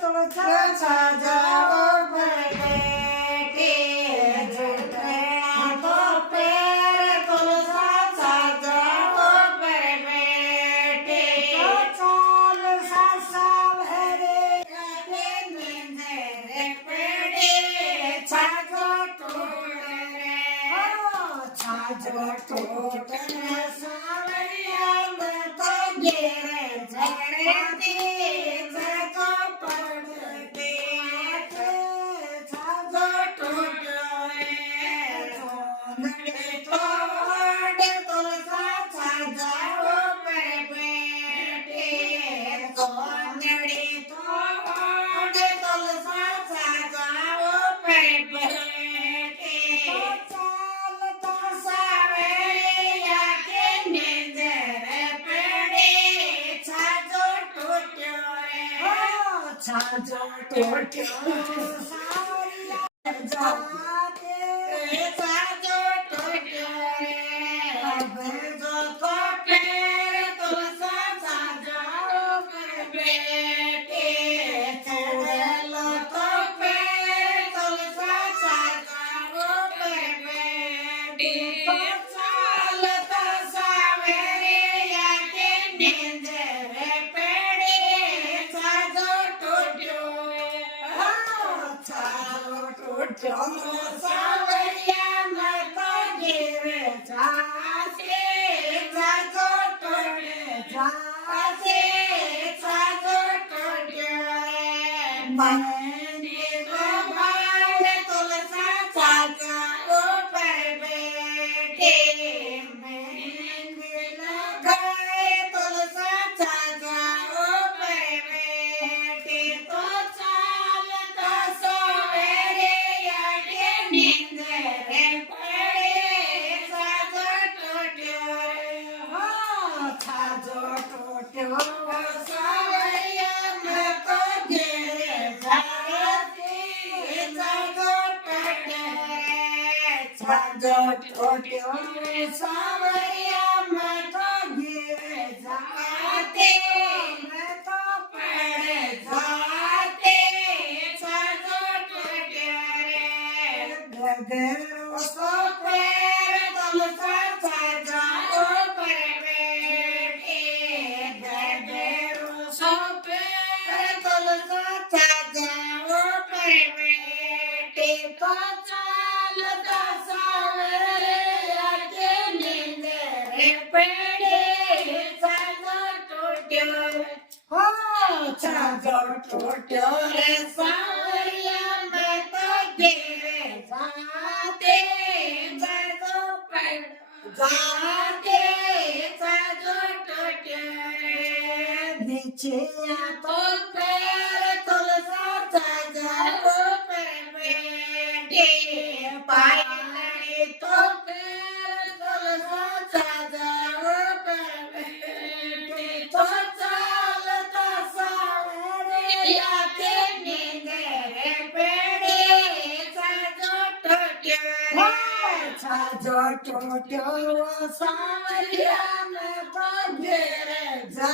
तुळसा जाओ बैठे झुलना तो पैर तुळसा जाओ बैठे तो चाल सासावरे के निंदरे पेड़े छाजो टूट रे छाजो टूट रे सावरिया में तो गिरे झगड़े छाजो टूटो सावरिया जाते छाजो टूटो रे अब जो तो पैर तुलसा छाजो बैठे चलो तो पैर तुलसा छाजो बैठे तो चालता सावरिया के नींद रे पेड़े छाजो सावरिया में तो गिरे जाते छाजो टूटे जाते छाजो टूटे मैंने गोपाल तुलसा छाजा ऊपर बैठे मैंने लगाए तुलसा छाजा ऊपर बैठे तो चालता सवेरे आगे नींद रे पड़े छाजो टूटो हो छाजो टूटो सावरिया में तो गिरे जाते छाजो टूटे छाजो टूटो सावरिया में तो गिरे जाते मैं तो पड़े जाते छाजो टूटे गगरो सो पैर तुलसा छाजा ऊपर बैठे गगरो सो पैर तुलसा छाजा ऊपर बैठे तो चालता सावरे आगे नींद रे पेड़े छाजो टूटो हो छाजो टूटो रे सावरिया में तो गिरे जाते छाजो पेड़ जाते छाजो टूटो नीचे तो पैर तुलसा छाजा ऊपर बैठे पायलड़ी तो पैर तुलसा छाजा ऊपर बैठे तो चालता सावरिया के नींद रे पेड़े छाजो टूटो छाजो टूटो सावरिया में तो गिरे जा